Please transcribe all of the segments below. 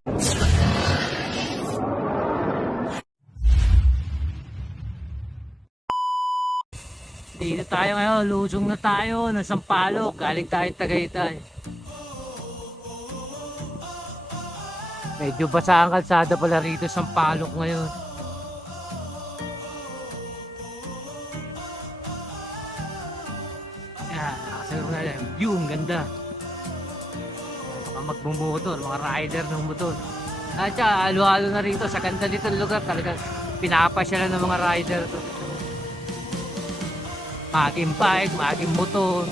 Dito tayo ngayon, lusong na tayo ng Sampaloc, galing tayo Tagaytay. Medyo basa ang kalsada pala rito sa Sampaloc ngayon. Yan, nakasarap na lang. View, ang ganda. Mga magmumotor, mga rider ng motor. At saka, halo-halo na rito sa ganda dito ng lugar. Talagang pinapasyalan ng mga rider to. Maging bike, maging motor.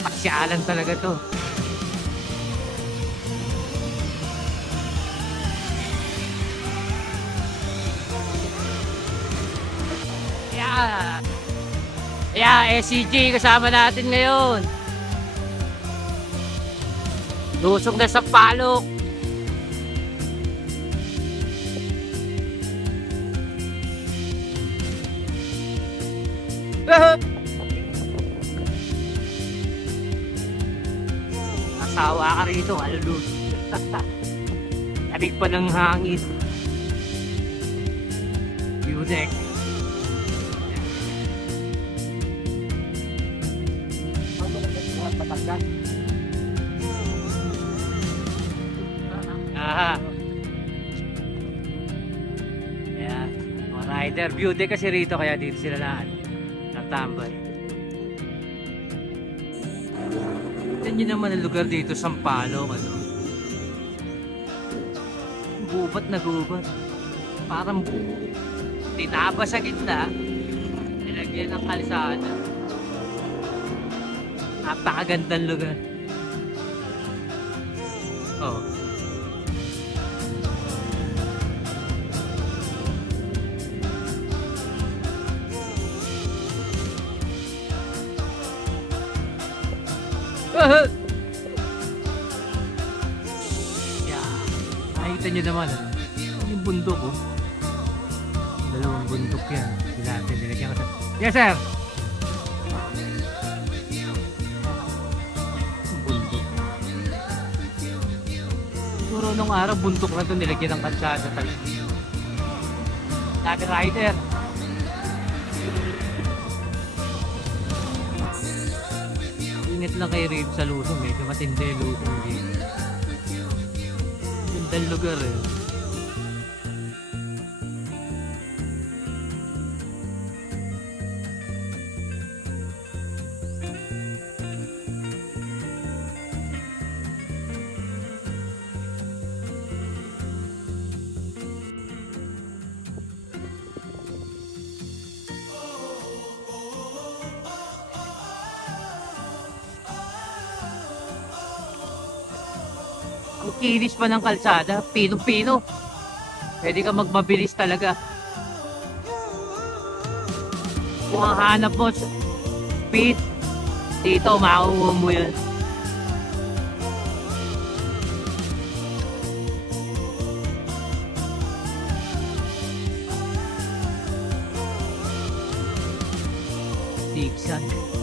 Pasyalan talaga to. Yeah. Yeah, SCG kasama natin ngayon. Lusong na sa Sampaloc. Nasawa ka rito, alulus. Lamig pa ng hangin. View deck. Aha. Ayan, mga rider. View deck kasi rito, kaya dito sila natambay. Yan yun naman ang lugar dito, Sampaloc, ano? Gubat na gubat. Parang tinaba sa gitna. Nilagyan ng kalsada. Napakagandang lugar. Oh. Yeah. Nakita nyo naman, yung bundok, oh. Dalawang bundok yan. Nilagyan ko sa... Yes, sir! Bundok. Siguro nung araw, bundok na ito, nilagyan ng kalsada talaga. Lagi rider. Ingat lang kayo rito sa lusong, medyo matindi lusong dito. Gandang lugar eh. Ang kinis pa ng kalsada, pinong-pino. Pwede ka magmabilis talaga. Kung ang hanap mo speed, dito makukuha mo yun. Zigzag.